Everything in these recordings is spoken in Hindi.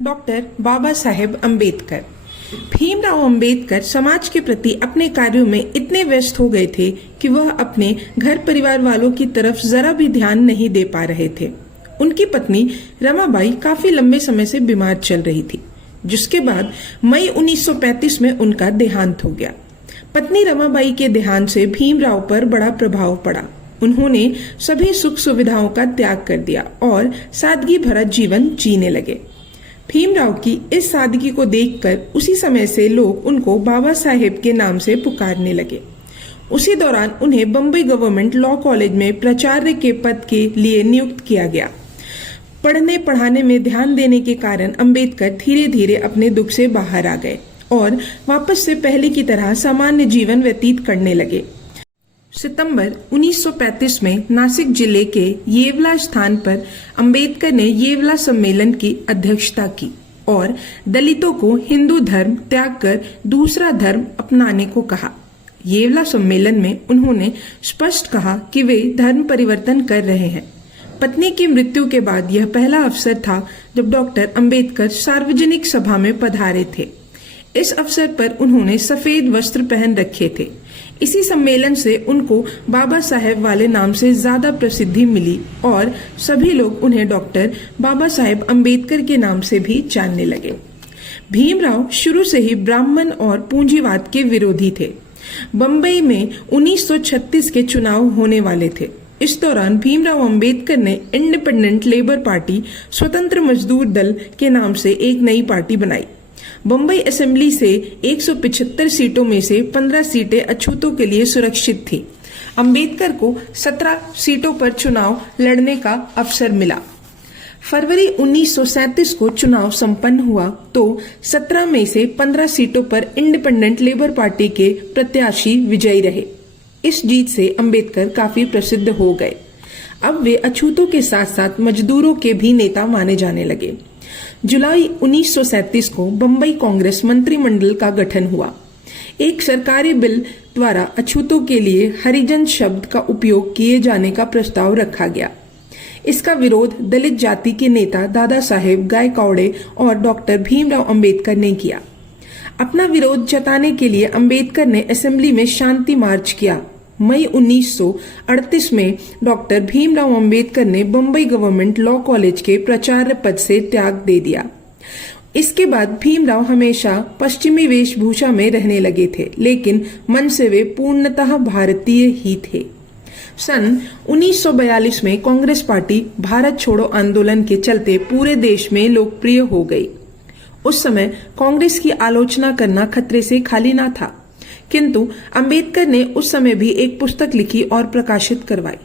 डॉक्टर बाबा साहेब अम्बेडकर। भीमराव अम्बेडकर समाज के प्रति अपने कार्यों में इतने व्यस्त हो गए थे कि वह अपने घर परिवार वालों की तरफ जरा भी ध्यान नहीं दे पा रहे थे। उनकी पत्नी रमाबाई काफी लंबे समय से बीमार चल रही थी, जिसके बाद मई 1935 में उनका देहांत हो गया। पत्नी रमाबाई के देहांत से भीमराव पर बड़ा प्रभाव पड़ा। उन्होंने सभी सुख सुविधाओं का त्याग कर दिया और सादगी भरा जीवन जीने लगे। भीमराव की इस सादगी को देखकर उसी समय से लोग उनको बाबा साहेब के नाम से पुकारने लगे। उसी दौरान उन्हें बम्बई गवर्नमेंट लॉ कॉलेज में प्राचार्य के पद के लिए नियुक्त किया गया। पढ़ने पढ़ाने में ध्यान देने के कारण अम्बेडकर धीरे धीरे अपने दुख से बाहर आ गए और वापस से पहले की तरह सामान्य जीवन व्यतीत करने लगे। सितंबर 1935 में नासिक जिले के येवला स्थान पर अंबेडकर ने येवला सम्मेलन की अध्यक्षता की और दलितों को हिंदू धर्म त्याग कर दूसरा धर्म अपनाने को कहा। येवला सम्मेलन में उन्होंने स्पष्ट कहा कि वे धर्म परिवर्तन कर रहे हैं। पत्नी की मृत्यु के बाद यह पहला अवसर था जब डॉक्टर अंबेडकर सार्वजनिक सभा में पधारे थे। इस अवसर पर उन्होंने सफेद वस्त्र पहन रखे थे। इसी सम्मेलन से उनको बाबा साहेब वाले नाम से ज्यादा प्रसिद्धि मिली और सभी लोग उन्हें डॉक्टर बाबा साहेब अम्बेडकर के नाम से भी जानने लगे। भीमराव शुरू से ही ब्राह्मण और पूंजीवाद के विरोधी थे। बम्बई में 1936 के चुनाव होने वाले थे। इस दौरान भीमराव अम्बेडकर ने इंडिपेंडेंट लेबर पार्टी स्वतंत्र मजदूर दल के नाम से एक नई पार्टी बनाई। बम्बई असेंबली से 175 सीटों में से 15 सीटें अछूतों के लिए सुरक्षित थी। अंबेडकर को 17 सीटों पर चुनाव लड़ने का अवसर मिला। फरवरी 1937 को चुनाव संपन्न हुआ तो 17 में से 15 सीटों पर इंडिपेंडेंट लेबर पार्टी के प्रत्याशी विजयी रहे। इस जीत से अंबेडकर काफी प्रसिद्ध हो गए। अब वे अछूतों के साथ साथ मजदूरों के भी नेता माने जाने लगे। जुलाई 1937 को बम्बई कांग्रेस मंत्रिमंडल का गठन हुआ। एक सरकारी बिल द्वारा अछूतों के लिए हरिजन शब्द का उपयोग किए जाने का प्रस्ताव रखा गया। इसका विरोध दलित जाति के नेता दादा साहेब गायकवाड़े और डॉक्टर भीमराव अम्बेडकर ने किया। अपना विरोध जताने के लिए अम्बेडकर ने असेंबली में शांति मार्च किया। मई 1938 में डॉक्टर भीमराव अम्बेडकर ने बम्बई गवर्नमेंट लॉ कॉलेज के प्राचार्य पद से त्याग दे दिया। इसके बाद भीमराव हमेशा पश्चिमी वेशभूषा में रहने लगे थे, लेकिन मन से वे पूर्णतः भारतीय ही थे। सन 1942 में कांग्रेस पार्टी भारत छोड़ो आंदोलन के चलते पूरे देश में लोकप्रिय हो गई। उस समय कांग्रेस की आलोचना करना खतरे से खाली ना था, किंतु अंबेडकर ने उस समय भी एक पुस्तक लिखी और प्रकाशित करवाई।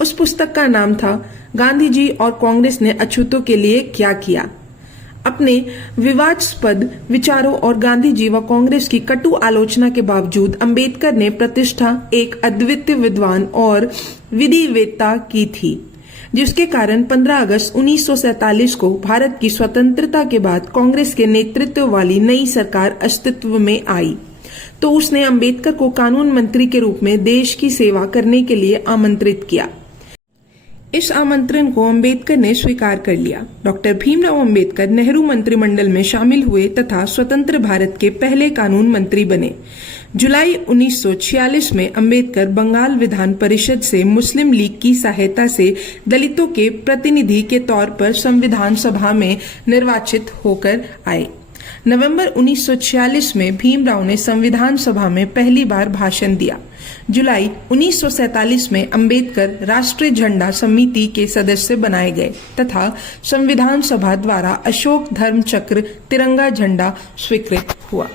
उस पुस्तक का नाम था गांधी जी और कांग्रेस ने अछूतों के लिए क्या किया। अपने विवादास्पद विचारों और गांधी जी व कांग्रेस की कटु आलोचना के बावजूद अंबेडकर ने प्रतिष्ठा एक अद्वितीय विद्वान और विधिवेत्ता की थी, जिसके कारण 15 अगस्त 1947 को भारत की स्वतंत्रता के बाद कांग्रेस के नेतृत्व वाली नई सरकार अस्तित्व में आई तो उसने अंबेडकर को कानून मंत्री के रूप में देश की सेवा करने के लिए आमंत्रित किया। इस आमंत्रण को अंबेडकर ने स्वीकार कर लिया। डॉक्टर भीमराव अम्बेडकर नेहरू मंत्रिमंडल में शामिल हुए तथा स्वतंत्र भारत के पहले कानून मंत्री बने। जुलाई 1946 में अंबेडकर बंगाल विधान परिषद से मुस्लिम लीग की सहायता से दलितों के प्रतिनिधि के तौर पर संविधान सभा में निर्वाचित होकर आए। नवंबर 1946 में भीमराव ने संविधान सभा में पहली बार भाषण दिया। जुलाई 1947 में अंबेडकर राष्ट्रीय झंडा समिति के सदस्य बनाए गए तथा संविधान सभा द्वारा अशोक धर्म चक्र तिरंगा झंडा स्वीकृत हुआ।